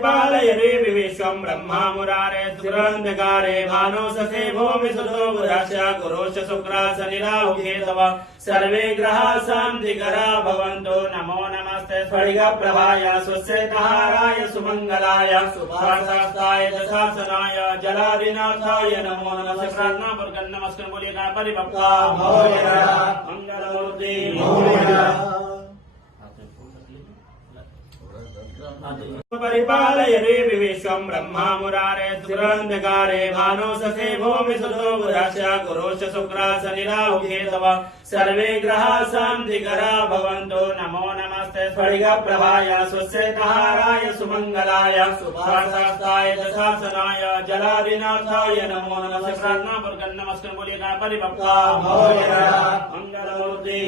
परिपालय देवि विश्वं ब्रह्मा मुरारे सुरन्धकारे भानो सखे भूमि सुतो बुधास्य गुरोश्च शुक्रा शनि राहु केतव सर्वे ग्रहा शान्तिकरा भवन्तु नमो नमस्ते स्फटिक प्रभाय स्वस्यतहाराय सुमंगलाय सुभाषास्ताय दशासनाय जलादिनाथाय नमो नमः प्रार्थना पर नमस्कार बोलिए का परिपक्का मंगलमूर्ति परिपालय देवि विश्वं ब्रह्मा मुरारे सुरन्धकारे भानो सखे भूमि सुतो बुधास्य गुरोश्च शुक्रा शनि राहु केतव सर्वे ग्रहा शान्तिकरा भवन्तु नमो नमस्ते स्फटिक प्रभाय स्वस्यतहाराय सुमंगलाय सुभाषास्ताय दशासनाय जलादिनाथाय नमो नमः प्रार्थना पर नमस्कार बोलिए का परिपक्का मंगलमूर्ति